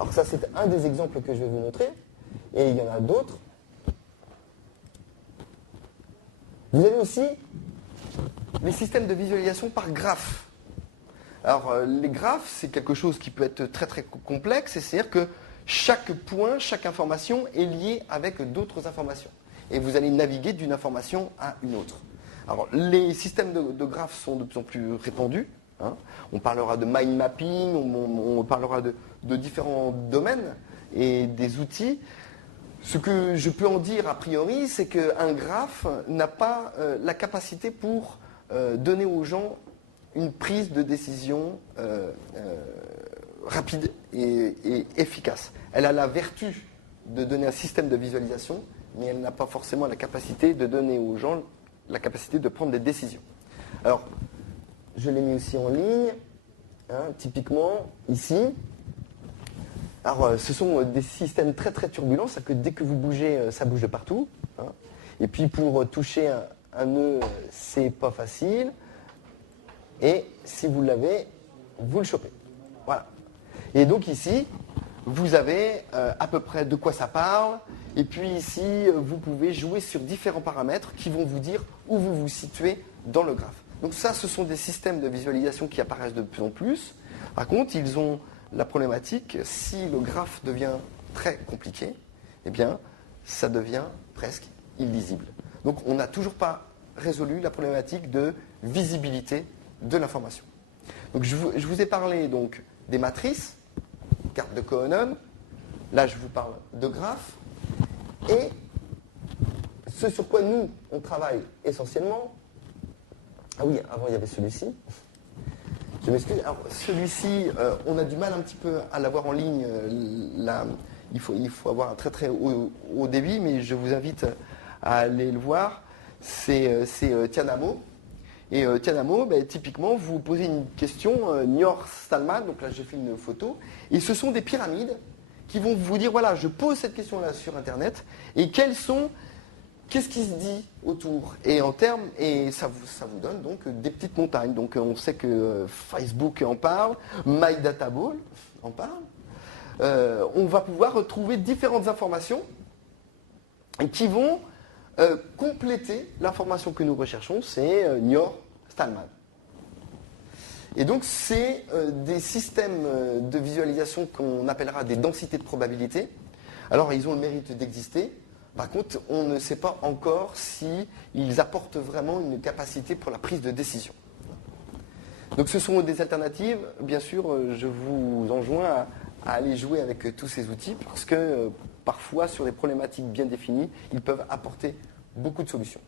Alors ça, c'est un des exemples que je vais vous montrer, et il y en a d'autres. Vous avez aussi les systèmes de visualisation par graphe. Alors, les graphes, c'est quelque chose qui peut être très très complexe, c'est-à-dire que chaque point, chaque information est liée avec d'autres informations. Et vous allez naviguer d'une information à une autre. Alors, les systèmes de graphes sont de plus en plus répandus. Hein. On parlera de mind mapping, on parlera de différents domaines et des outils. Ce que je peux en dire a priori, c'est qu'un graphe n'a pas la capacité pour donner aux gens une prise de décision rapide et efficace. Elle a la vertu de donner un système de visualisation, mais elle n'a pas forcément la capacité de donner aux gens la capacité de prendre des décisions. Alors, je l'ai mis aussi en ligne, hein, typiquement ici. Alors, ce sont des systèmes très très turbulents, c'est-à-dire que dès que vous bougez, ça bouge de partout. Hein. Et puis pour toucher un nœud, c'est pas facile. Et si vous l'avez, vous le chopez. Voilà. Et donc ici, vous avez à peu près de quoi ça parle. Et puis ici, vous pouvez jouer sur différents paramètres qui vont vous dire où vous vous situez dans le graphe. Donc ça, ce sont des systèmes de visualisation qui apparaissent de plus en plus. Par contre, ils ont la problématique, si le graphe devient très compliqué, eh bien, ça devient presque illisible. Donc on n'a toujours pas résolu la problématique de visibilité de l'information. Donc je vous ai parlé donc des matrices, carte de Cohen, là je vous parle de graphes, et ce sur quoi nous on travaille essentiellement, ah oui, avant il y avait celui-ci, je m'excuse, alors celui-ci on a du mal un petit peu à l'avoir en ligne, là, il faut avoir un très très haut débit, mais je vous invite à aller le voir, c'est Tianamo. Et Tianamo, typiquement, vous posez une question, Nior Stallman, donc là j'ai fait une photo, et ce sont des pyramides qui vont vous dire, voilà, je pose cette question-là sur Internet, et qu'est-ce qui se dit autour? Et en termes, et ça vous donne donc des petites montagnes. Donc on sait que Facebook en parle, MyDataball en parle. On va pouvoir retrouver différentes informations qui vont compléter l'information que nous recherchons, c'est Nior Stallman. Et donc c'est des systèmes de visualisation qu'on appellera des densités de probabilité. Alors ils ont le mérite d'exister. Par contre, on ne sait pas encore s'ils apportent vraiment une capacité pour la prise de décision. Donc ce sont des alternatives. Bien sûr, je vous enjoins à aller jouer avec tous ces outils parce que parfois, sur des problématiques bien définies, ils peuvent apporter beaucoup de solutions.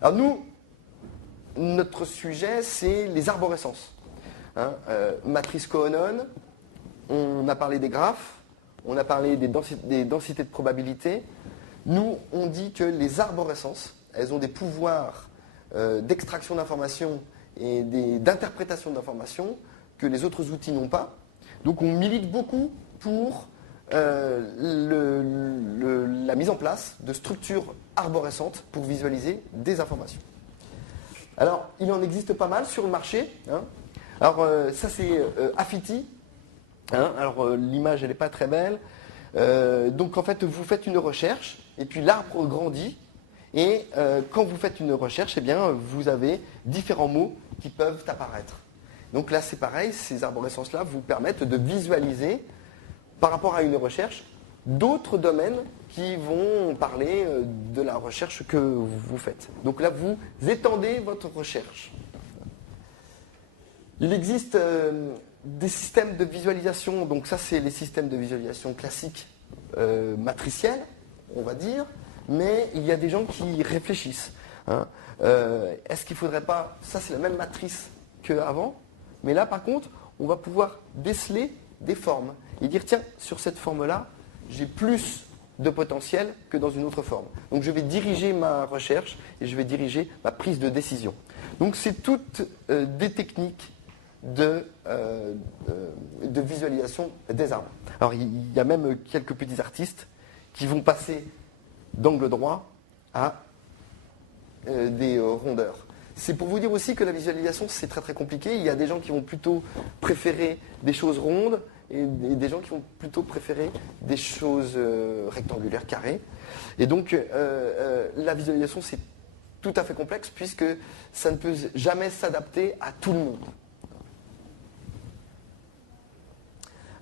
Alors nous, notre sujet, c'est les arborescences. Hein, matrice Cohen, on a parlé des graphes, on a parlé des densités de probabilité. Nous, on dit que les arborescences, elles ont des pouvoirs d'extraction d'informations et d'interprétation d'informations que les autres outils n'ont pas. Donc on milite beaucoup pour la mise en place de structures arborescentes pour visualiser des informations. Alors, il en existe pas mal sur le marché. Hein. Alors, ça c'est Affiti. Hein. Alors, l'image, elle n'est pas très belle. Donc, en fait, vous faites une recherche, et puis l'arbre grandit. Et quand vous faites une recherche, eh bien, vous avez différents mots qui peuvent apparaître. Donc là, c'est pareil, ces arborescences-là vous permettent de visualiser, par rapport à une recherche, d'autres domaines qui vont parler de la recherche que vous faites. Donc là, vous étendez votre recherche. Il existe des systèmes de visualisation, donc ça, c'est les systèmes de visualisation classiques, matriciels, on va dire, mais il y a des gens qui réfléchissent. Hein. Est-ce qu'il ne faudrait pas... Ça, c'est la même matrice qu'avant, mais là, par contre, on va pouvoir déceler des formes et dire, tiens, sur cette forme-là, j'ai plus de potentiel que dans une autre forme. Donc, je vais diriger ma recherche et je vais diriger ma prise de décision. Donc, c'est toutes des techniques de visualisation des arbres. Alors, il y a même quelques petits artistes qui vont passer d'angle droit à des rondeurs. C'est pour vous dire aussi que la visualisation, c'est très très compliqué. Il y a des gens qui vont plutôt préférer des choses rondes et des gens qui vont plutôt préférer des choses rectangulaires, carrées. Et donc, la visualisation, c'est tout à fait complexe puisque ça ne peut jamais s'adapter à tout le monde.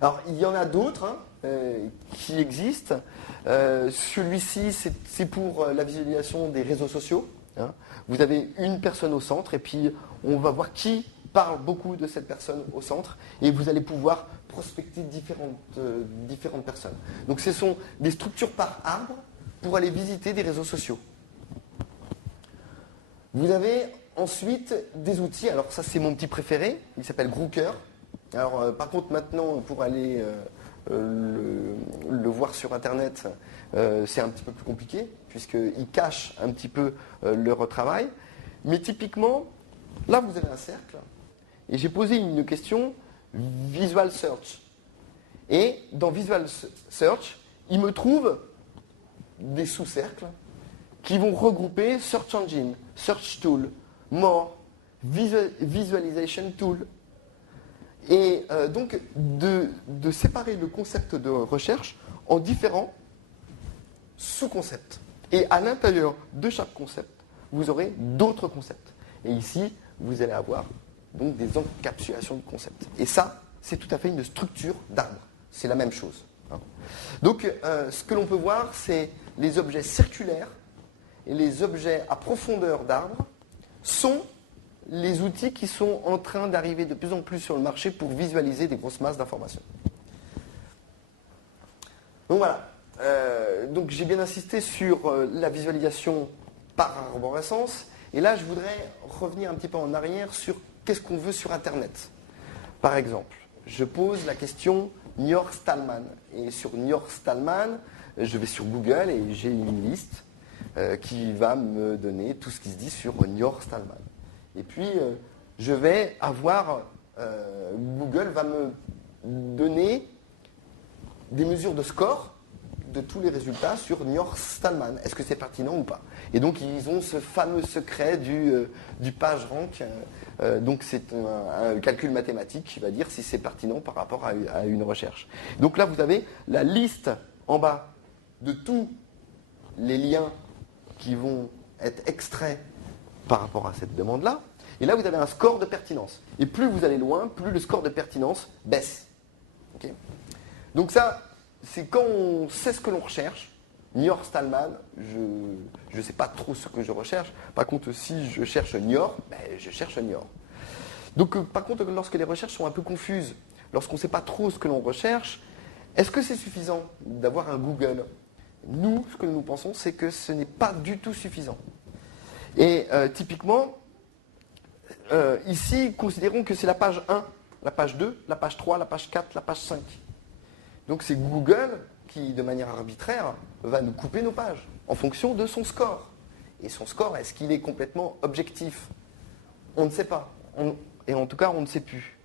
Alors, il y en a d'autres qui existent. Celui-ci, c'est pour la visualisation des réseaux sociaux. Vous avez une personne au centre et puis on va voir qui parle beaucoup de cette personne au centre et vous allez pouvoir prospecter différentes personnes. Donc, ce sont des structures par arbre pour aller visiter des réseaux sociaux. Vous avez ensuite des outils, alors ça c'est mon petit préféré, il s'appelle Grooker. Alors par contre maintenant pour aller le voir sur internet c'est un petit peu plus compliqué puisqu'ils cachent un petit peu leur travail. Mais typiquement, là vous avez un cercle et j'ai posé une question Visual Search. Et dans Visual Search, il me trouve des sous-cercles qui vont regrouper Search Engine, Search Tool, More, Visualization Tool. Et donc de séparer le concept de recherche en différents sous-concepts. Et à l'intérieur de chaque concept, vous aurez d'autres concepts. Et ici, vous allez avoir donc des encapsulations de concepts. Et ça, c'est tout à fait une structure d'arbre. C'est la même chose. Donc ce que l'on peut voir, c'est les objets circulaires et les objets à profondeur d'arbre sont les outils qui sont en train d'arriver de plus en plus sur le marché pour visualiser des grosses masses d'informations. Donc voilà. Donc j'ai bien insisté sur la visualisation par arborescence. Et là, je voudrais revenir un petit peu en arrière sur qu'est-ce qu'on veut sur Internet. Par exemple, je pose la question Niort-Stallman. Et sur Niort-Stallman, je vais sur Google et j'ai une liste qui va me donner tout ce qui se dit sur Niort-Stallman. Et puis, je vais avoir, Google va me donner des mesures de score de tous les résultats sur Niort-Stallman. Est-ce que c'est pertinent ou pas? Et donc, ils ont ce fameux secret du PageRank. Donc, c'est un calcul mathématique qui va dire si c'est pertinent par rapport à une recherche. Donc là, vous avez la liste en bas de tous les liens qui vont être extraits par rapport à cette demande-là. Et là, vous avez un score de pertinence. Et plus vous allez loin, plus le score de pertinence baisse. Okay. Donc ça, c'est quand on sait ce que l'on recherche. Niort-Stallman, je ne sais pas trop ce que je recherche. Par contre, si je cherche Niort, je cherche Niort. Donc, par contre, lorsque les recherches sont un peu confuses, lorsqu'on ne sait pas trop ce que l'on recherche, est-ce que c'est suffisant d'avoir un Google? Nous, ce que nous pensons, c'est que ce n'est pas du tout suffisant. Et typiquement, ici, considérons que c'est la page 1, la page 2, la page 3, la page 4, la page 5. Donc c'est Google qui, de manière arbitraire, va nous couper nos pages en fonction de son score. Et son score, est-ce qu'il est complètement objectif? On ne sait pas. Et en tout cas, on ne sait plus.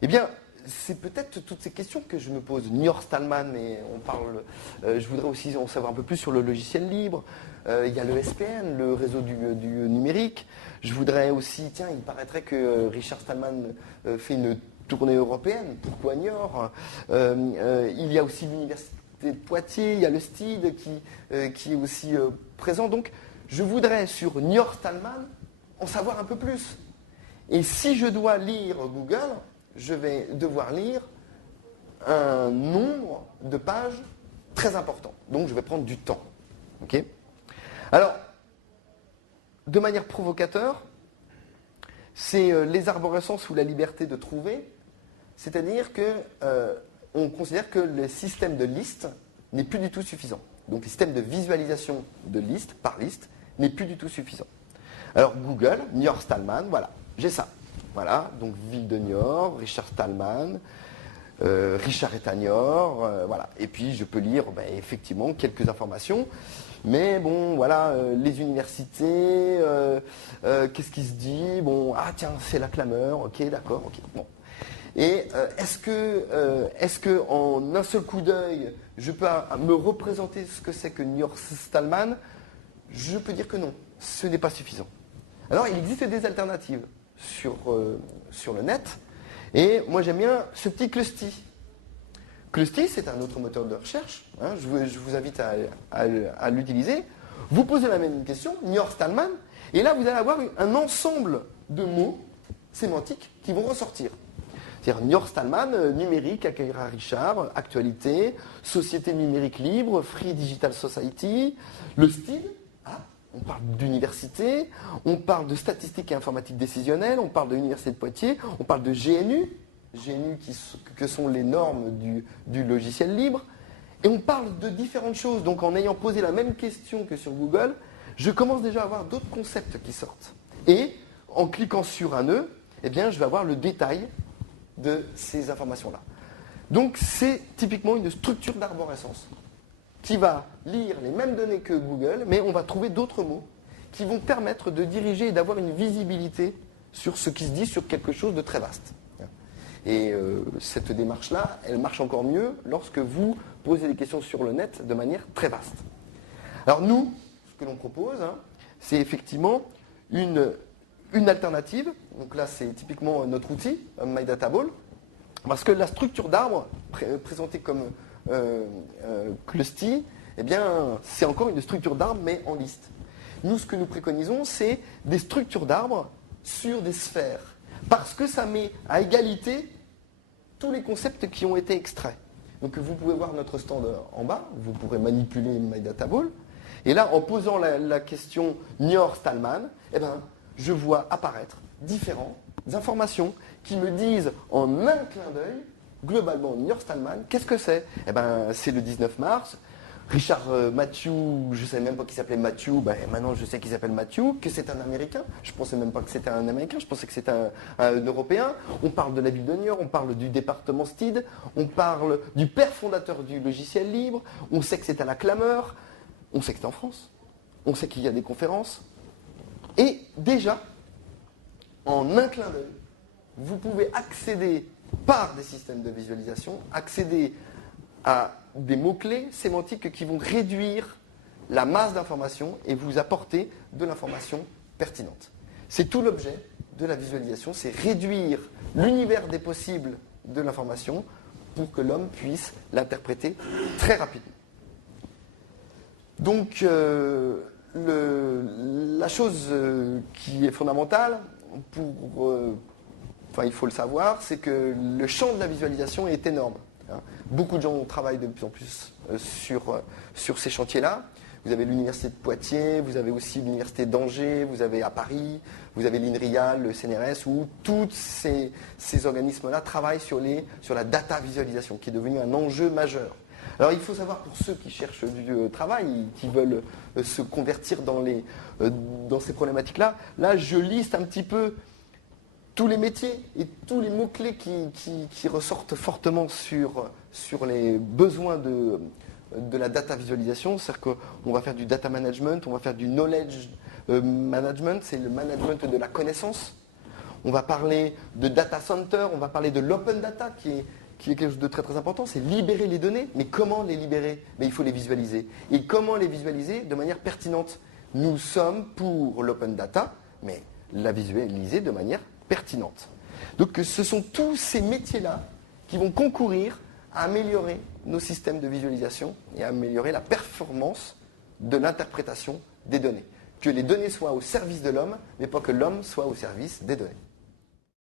Eh bien, c'est peut-être toutes ces questions que je me pose. Niort-Stallman, mais on parle. Je voudrais aussi en savoir un peu plus sur le logiciel libre. Il y a le SPN, le réseau du numérique. Je voudrais aussi, tiens, il paraîtrait que Richard Stallman fait une tournée européenne. Pourquoi Niort? Il y a aussi l'université de Poitiers, il y a le STID qui est aussi présent. Donc, je voudrais sur Niort-Stallman en savoir un peu plus. Et si je dois lire Google, je vais devoir lire un nombre de pages très important. Donc, je vais prendre du temps. Okay. Alors, de manière provocateur, c'est les arborescences ou la liberté de trouver. C'est-à-dire qu'on considère que le système de liste n'est plus du tout suffisant. Donc, le système de visualisation de liste par liste n'est plus du tout suffisant. Alors, Google, Niort-Stallman, voilà, j'ai ça. Voilà, donc ville de Niort, Richard Stallman, Richard est à Niort, voilà. Et puis je peux lire effectivement quelques informations, mais bon, voilà, les universités, qu'est-ce qui se dit? Bon, ah tiens, c'est la clameur, ok, d'accord, ok, bon. Et est-ce que en un seul coup d'œil, je peux me représenter ce que c'est que Niort-Stallman? Je peux dire que non, ce n'est pas suffisant. Alors, il existe des alternatives sur le net. Et moi, j'aime bien ce petit clusti. Clusty, c'est un autre moteur de recherche. Hein, je vous invite à l'utiliser. Vous posez la même question, Niort Stallman, et là, vous allez avoir un ensemble de mots sémantiques qui vont ressortir. C'est-à-dire Niort Stallman, numérique, accueillera Richard, actualité, société numérique libre, Free Digital Society, le style, on parle d'université, on parle de statistiques et informatique décisionnelle, on parle de l'université de Poitiers, on parle de GNU que sont les normes du logiciel libre, et on parle de différentes choses. Donc en ayant posé la même question que sur Google, je commence déjà à avoir d'autres concepts qui sortent. Et en cliquant sur un nœud, eh bien, je vais avoir le détail de ces informations-là. Donc c'est typiquement une structure d'arborescence qui va lire les mêmes données que Google, mais on va trouver d'autres mots qui vont permettre de diriger et d'avoir une visibilité sur ce qui se dit sur quelque chose de très vaste. Et cette démarche-là, elle marche encore mieux lorsque vous posez des questions sur le net de manière très vaste. Alors nous, ce que l'on propose, c'est effectivement une alternative. Donc là, c'est typiquement notre outil, MyDataBall, parce que la structure d'arbre présentée comme Clusty, eh bien, c'est encore une structure d'arbre, mais en liste. Nous, ce que nous préconisons, c'est des structures d'arbres sur des sphères, parce que ça met à égalité tous les concepts qui ont été extraits. Donc vous pouvez voir notre stand en bas, vous pourrez manipuler MyDataBall, et là, en posant la question Niort Stallman, eh ben, je vois apparaître différentes informations qui me disent en un clin d'œil, globalement, Niort Stallman, qu'est-ce que c'est? Eh ben, c'est le 19 mars. Richard Matthew, je ne savais même pas qu'il s'appelait Matthew, maintenant je sais qu'il s'appelle Matthew, que c'est un Américain. Je ne pensais même pas que c'était un Américain, je pensais que c'était un Européen. On parle de la ville de Niort, on parle du département Stid, on parle du père fondateur du logiciel libre, on sait que c'est à la clameur, on sait que c'est en France, on sait qu'il y a des conférences. Et déjà, en un clin d'œil, vous pouvez accéder par des systèmes de visualisation, accéder à des mots-clés sémantiques qui vont réduire la masse d'informations et vous apporter de l'information pertinente. C'est tout l'objet de la visualisation, c'est réduire l'univers des possibles de l'information pour que l'homme puisse l'interpréter très rapidement. Donc, la chose qui est fondamentale il faut le savoir, c'est que le champ de la visualisation est énorme. Beaucoup de gens travaillent de plus en plus sur ces chantiers-là. Vous avez l'université de Poitiers, vous avez aussi l'université d'Angers, vous avez à Paris, vous avez l'INRIA, le CNRS, où tous ces organismes-là travaillent sur la data visualisation, qui est devenue un enjeu majeur. Alors il faut savoir, pour ceux qui cherchent du travail, qui veulent se convertir dans ces problématiques-là, là je liste un petit peu tous les métiers et tous les mots-clés qui ressortent fortement sur les besoins de la data visualisation. C'est-à-dire qu'on va faire du data management, on va faire du knowledge management, c'est le management de la connaissance. On va parler de data center, on va parler de l'open data qui est quelque chose de très très important, c'est libérer les données. Mais comment les libérer? Il faut les visualiser. Et comment les visualiser de manière pertinente? Nous sommes pour l'open data, mais la visualiser de manière pertinente. Donc ce sont tous ces métiers-là qui vont concourir à améliorer nos systèmes de visualisation et à améliorer la performance de l'interprétation des données. Que les données soient au service de l'homme, mais pas que l'homme soit au service des données.